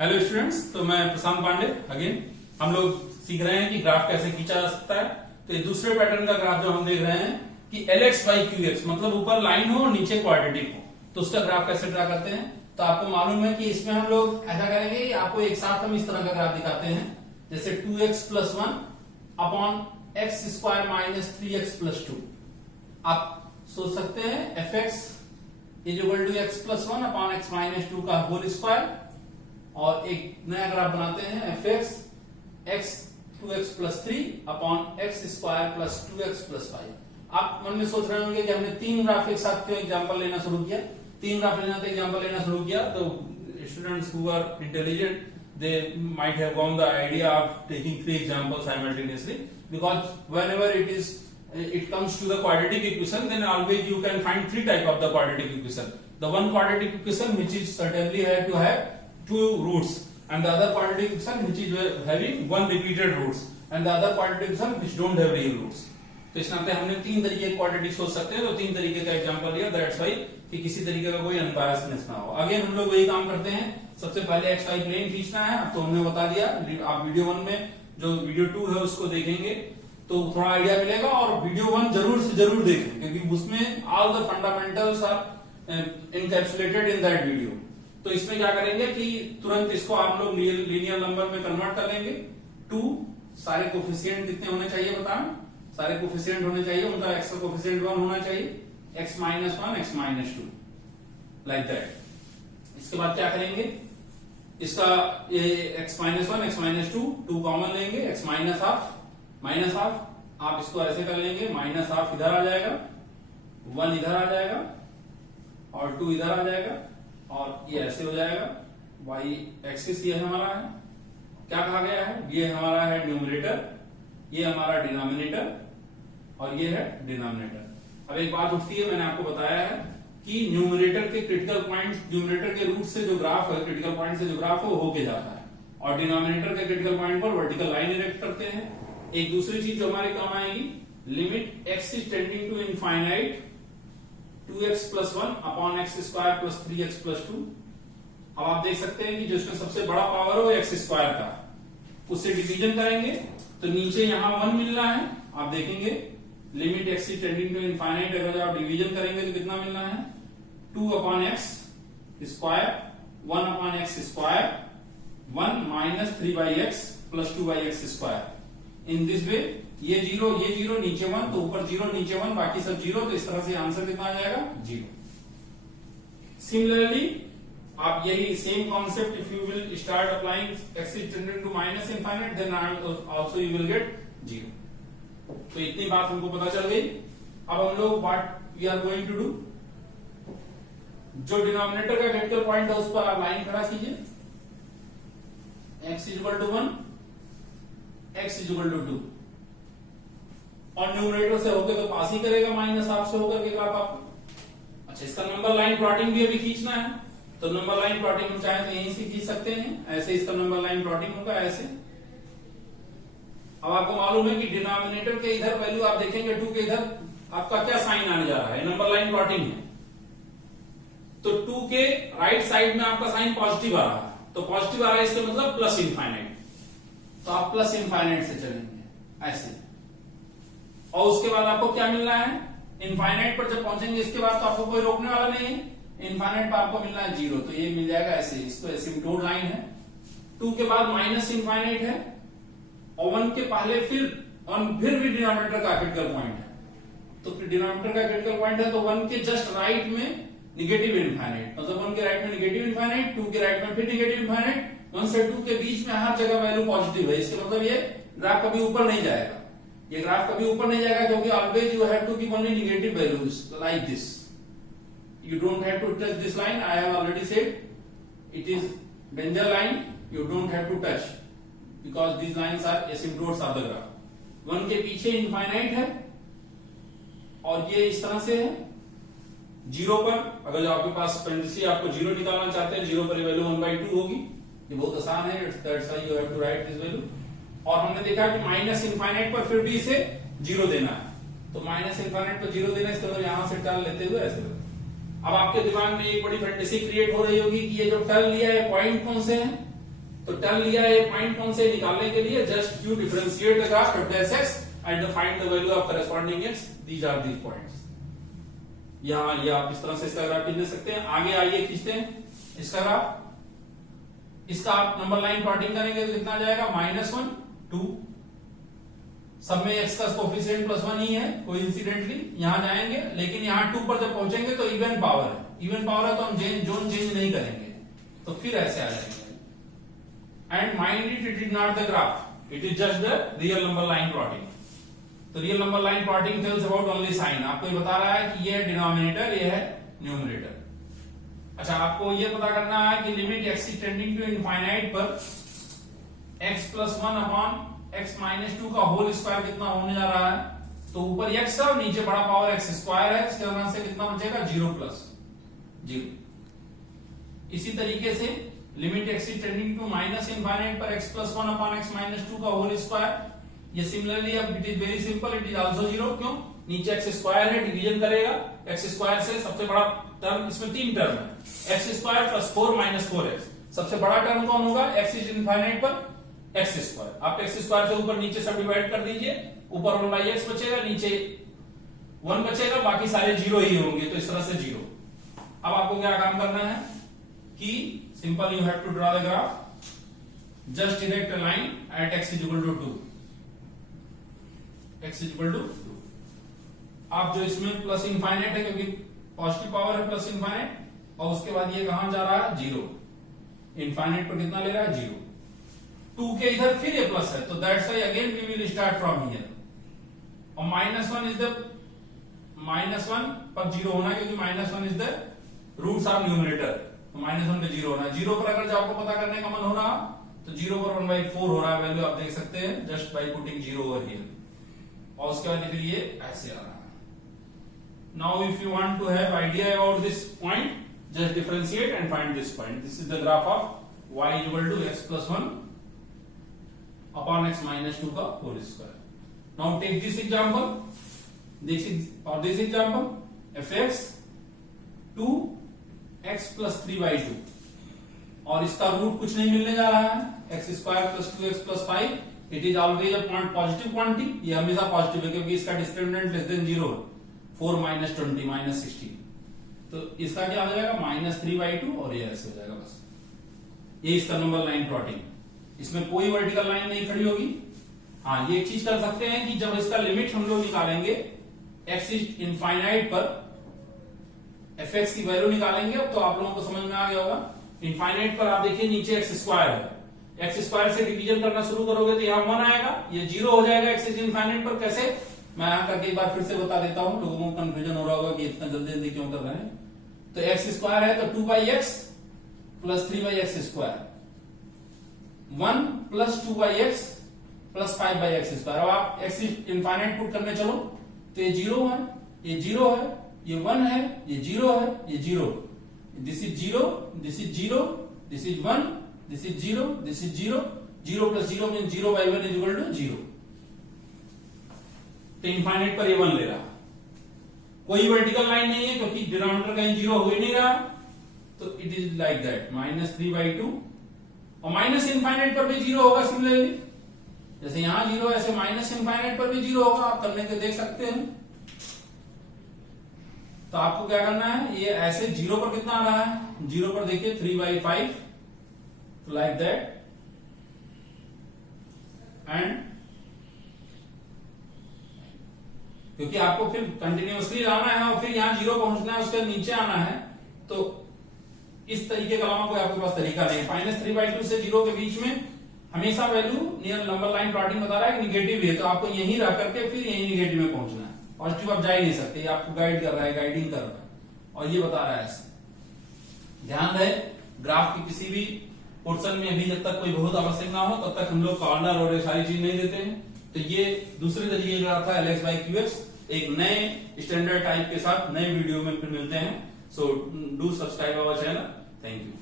Hello students, तो मैं प्रशांत Pandey again. हम लोग सीख रहे हैं कि ग्राफ कैसे खींचा जा सकता है। तो ये दूसरे पैटर्न का ग्राफ जो हम देख रहे हैं कि LX बाई QX, मतलब ऊपर लाइन हो और नीचे क्वाड्रेटिक हो, तो उसका ग्राफ कैसे ड्रा करते हैं। तो आपको मालूम है कि इसमें हम लोग ऐसा करेंगे, आपको एक साथ हम इस तरह का ग्राफ दिखाते हैं, जैसे 2x plus 1 upon x square minus 3x plus 2। आप सोच सकते हैं fx is equal to x plus 1 upon x minus 2 का होल स्क्वायर, और एक नया ग्राफ बनाते हैं fx x 2x plus 3 upon x square plus 2x plus 5। आप मन में सोच रहे होंगे कि हमने तीन ग्राफ एक साथ क्यों एग्जांपल लेना शुरू किया। तीन ग्राफ एग्जांपल लेना शुरू किया तो students who are intelligent they might have gone the idea of taking three examples simultaneously, because whenever it comes to the quadratic equation, then always you can find three type of the quadratic equation. The one quadratic equation which is certainly have to have two roots, and the other quadratic equation which is having one repeated roots, and the other quadratic equation which don't have real roots. तो इस नाते हमने तीन तरीके quadratic सोच सकते हैं, तो तीन तरीके का एग्जांपल लिया, दैट्स व्हाई कि किसी तरीके का कोई अनबायस्डनेस ना हो। अगेन हम लोग वही काम करते हैं, सबसे पहले एक्स वाई प्लेन खींचना है। तो हमने बता दिया, आप वीडियो 1 में जो वीडियो 2 है उसको देखेंगे तो थोड़ा आइडिया मिलेगा, और वीडियो 1 जरूर से जरूर देखें, क्योंकि उसमें all the fundamentals are encapsulated in that video. तो इसमें क्या करेंगे कि तुरंत इसको आप लोग लीनियर नंबर में कन्वर्ट कर लेंगे। 2 सारे कोफिशिएंट कितने होने चाहिए बताएं, सारे कोफिशिएंट होने चाहिए, उनका एक्स का कोफिशिएंट 1 होना चाहिए, x minus 1 x minus 2 like that. इसके बाद क्या करेंगे, इसका ये x minus 1 x minus 2 common लेंगे, x माइनस हाफ आप इसको ऐसे कर लेंगे, माइनस हाफ इधर आ जाएगा, 1 इधर आ जाएगा और 2 इधर आ जाएगा, और ये ऐसे हो जाएगा। y एक्सिस ये हमारा है, क्या कहा गया है, ये हमारा है न्यूमरेटर, ये हमारा डिनोमिनेटर और ये है डिनोमिनेटर। अब एक बात उठती है, मैंने आपको बताया है कि न्यूमरेटर के क्रिटिकल पॉइंट्स, न्यूमरेटर के रूट से जो ग्राफ है, क्रिटिकल पॉइंट से जो ग्राफ है वो होके जाता है, और डिनोमिनेटर के क्रिटिकल पॉइंट पर वर्टिकल लाइन इरेक्ट करते हैं। एक दूसरी चीज जो हमारे काम आएगी, limit x is tending to infinite 2x plus 1 upon x square plus 3x plus 2। अब आप देख सकते हैं कि जो इसमें सबसे बड़ा पावर हो एक्स स्क्वायर का, उससे डिवीजन करेंगे तो नीचे यहां 1 मिलना है। आप देखेंगे limit x is tending to infinite, अगर आप डिवीजन करेंगे तो कितना मिलना है, 2 upon x square 1 upon x square 1 minus 3 by x plus 2 by x square. In this way ये जीरो नीचे 1, तो ऊपर 0 नीचे 1, बाकी सब 0, तो इस तरह से आंसर कितना आ जाएगा 0। सिमिलरली आप यही same concept if you will start applying x is tending to minus infinite, then also you will get 0। तो इतनी बात हमको पता चल गई। अब हम लोग what we are going to do, जो डिनोमिनेटर का क्रिटिकल पॉइंट है उस पर आप लाइन खड़ा कीजिए, x is equal to 1 x is equal to 2, और न्यूमरेटर से होकर तो पास ही करेगा, माइनस हाफ से होकर के ग्राफ आपको। अच्छा, इसका नंबर लाइन प्लॉटिंग भी अभी खींचना है, तो नंबर लाइन प्लॉटिंग हम चाहे तो यहीं से खींच सकते हैं, ऐसे इसका नंबर लाइन प्लॉटिंग होगा ऐसे। अब आपको मालूम है कि डिनोमिनेटर के इधर वैल्यू आप देखेंगे 2 के इधर आपका क्या साइन आने जा रहा है, नंबर लाइन प्लॉटिंग है, तो 2 के राइट साइड में आपका साइन पॉजिटिव आ रहा है, तो पॉजिटिव आ रहा है इसका मतलब प्लस इनफाइनाइट, तो आप प्लस इनफाइनाइट से चलेंगे ऐसे। और उसके बाद आपको क्या मिलना है, इनफाइनाइट पर जब पहुंचेंगे इसके बाद तो आपको कोई रोकने वाला नहीं है, इनफाइनाइट पर आपको मिलना है 0, तो ये मिल जाएगा ऐसे, इसको एसिम्प्टोट लाइन है। 2 के बाद माइनस इनफाइनाइट है, और 1 के पहले फिर भी डिनोमिनेटर का क्रिटिकल पॉइंट है, तो डिनोमिनेटर का क्रिटिकल पॉइंट है तो 1 के जस्ट राइट में निगेटिव इनफाइनाइट, मतलब 1 के राइट में निगेटिव इनफाइनाइट, 2 के राइट में फिर निगेटिव इनफाइनाइट, 1 से 2 के बीच में हर जगह वैल्यू पॉजिटिव है। इसके मतलब ये ग्राफ कभी ऊपर नहीं जाएगा, ये ग्राफ कभी ऊपर नहीं जाएगा, क्योंकि always you have to keep only negative values like this. You don't have to touch this line. I have already said it is danger line. You don't have to touch because these lines are asymptotes of the graph. 1 के पीछे infinite है, और ये इस तरह से है 0 पर। अगर जो आपके पास पेंडेंसी आपको 0 निकालना चाहते हैं, 0 पर वैल्यू 1/2 होगी, ये बहुत आसान है, that's why you have to write this value। और हमने देखा कि माइनस इनफाइनाइट पर फिर भी इसे 0 देना है, तो माइनस इनफाइनाइट पर 0 देना, इसका मतलब यहां से टर्न लेते हुए ऐसे। अब आपके दिमाग में एक बड़ी फैंटेसी क्रिएट हो रही होगी कि ये जो टर्न लिया है पॉइंट कौन से हैं, तो टर्न लिया है पॉइंट कौन से निकालने के लिए, just you differentiate the graph at the x and find the value of corresponding x, these are these points. यहां ये आप इस तरह से इसका ग्राफ खींच ले सकते हैं। आगे आइए खींचते हैं इसका ग्राफ। इसका आप नंबर लाइन प्लॉटिंग करेंगे तो कितना आ जाएगा, -1 2, सब में एक्स का कोफिशिएंट +1 ही है कोइंसिडेंटली, यहां जाएंगे लेकिन यहां 2 पर जब पहुंचेंगे तो इवन पावर है, इवन पावर है तो हम जोन चेंज नहीं करेंगे, तो फिर ऐसे आ जाएंगे। And mind it is not the graph, it is just the real number line plotting. तो real number line plotting tells about only sign, आपको ये बता रहा है कि ये है डिनोमिनेटर, ये है न्यूमरेटर। अच्छा, आपको ये पता करना है कि limit x is tending to infinite पर x + 1 अपॉन x - 2 का होल स्क्वायर कितना होने जा रहा है, तो ऊपर x है और नीचे बड़ा पावर x² है, इसके वजह से कितना बचेगा 0 + 0। इसी तरीके से limit x is tending to -∞ पर x + 1 अपॉन x - 2 का होल स्क्वायर, ये सिमिलरली अब it is very simple, it is also 0। क्यों, नीचे x² है, डिवीजन करेगा x² से, सबसे बड़ा टर्म इसमें 3 टर्म है, x² + 4 - 4x, सबसे बड़ा टर्म कौन होगा, x इज इनफाइनाइट पर x²। आप x² से ऊपर नीचे सब डिवाइड कर दीजिए, ऊपर 1/x बचेगा, नीचे 1 बचेगा, बाकी सारे 0 ही होंगे, तो इस तरह से 0। अब आपको क्या काम करना है कि simple you have to draw the graph, just direct a line at x = 2, x = 2। आप जो इसमें प्लस इनफाइनाइट है क्योंकि पॉजिटिव पावर है +∞, और उसके बाद ये कहां जा रहा है 0, इनफाइनाइट पर कितना ले रहा है 0, 2 के इधर फिर ये प्लस है, तो that's why again we will start from here. और -1 इज द -1 पर 0 होना, क्योंकि -1 is the roots of numerator, तो -1 पे 0 होना। 0 पर अगर जो आपको पता करने का मन हो रहा तो 0 पर 1/4 हो रहा है वैल्यू, आप देख सकते हैं just by putting 0 over here, और उसके बाद फिर ये ऐसे आ रहा है। Now if you want to have idea about this point, just differentiate and find this point. This is the graph of y = x + 1 upon x - 2 का whole square. Now take this example, this example fx 2x + 3/2, और इसका root कुछ नहीं मिलने जा रहा है, x² + 2x + 5, it is always a positive quantity, ये हमेशा पॉजिटिव है क्योंकि इसका डिस्क्रिमिनेंट लेस देन 0, 4 - 20 - 16, तो इसका क्या हो जाएगा -3/2, और ये ऐसे हो जाएगा बस। ये इसका नंबर लाइन प्लॉटिंग, इसमें कोई वर्टिकल लाइन नहीं खड़ी होगी। हाँ, ये एक चीज कर सकते हैं कि जब इसका लिमिट हम लोग निकालेंगे x इज इनफाइनाइट पर fx की वैल्यू निकालेंगे, तो आप लोगों को समझ में आ गया होगा। इनफाइनाइट पर आप देखिए नीचे x² है, x² से डिवीजन करना शुरू करोगे तो यहाँ 1 आएगा, ये 0 हो जाएगा x इज इनफाइनाइट पर। कैसे, मैं यहां करके एक बार फिर से बता देता हूं, लोगों को कंफ्यूजन हो रहा होगा कि इतना जल्दी जल्दी क्यों कर रहे हैं। तो x² है तो 2/x + 3/x², 1 + 2/x + 5/x²। अब आप x इनफाइनाइट पुट करने चलो तो ये 0 है, ये 0 है, ये 1 है, ये 0 है, ये 0, this is 0, this is 0, this is 1, this is 0, this is 0, 0 + 0 mean 0/1 = 0। तो इनफाइनाइट पर ये 1 ले रहा, कोई वर्टिकल लाइन नहीं है क्योंकि डिनोमिनेटर कहीं 0 हो ही नहीं रहा, तो इट इज लाइक दैट -3/2, और -∞ पर भी 0 होगा सिमिलरली, जैसे यहां 0 ऐसे -∞ पर भी 0 होगा, आप करने के देख सकते हैं। तो आपको क्या करना है, ये ऐसे 0 पर कितना आ रहा है, 0 पर देखिए 3/5, लाइक दैट, एंड क्योंकि आपको फिर कंटिन्यूअसली लाना है और फिर यहां 0 पहुंचना है, उसके नीचे आना है, तो इस तरीके का अलावा कोई आपके पास तरीका नहीं। -3/2 से 0 के बीच में हमेशा value near number line plotting बता रहा है कि निगेटिव है, तो आपको यहीं रह करके फिर यहीं निगेटिव में पहुंचना है, पॉजिटिव आप जा ही नहीं सकते, ये आपको गाइड कर रहा है, गाइडिंग कर रहा है, और ये बता रहा है ऐसे। ध्यान रहे, ग्राफ की किसी भी पोर्शन में भी जब तक कोई बहुत आवश्यक ना हो तब तक हम लोग कॉर्नर और ये सारी चीज नहीं देते हैं। तो ये दूसरे तरीके का था LX/QX, एक नए स्टैंडर्ड टाइप के साथ नए वीडियो में फिर मिलते हैं। So do subscribe our channel, thank you.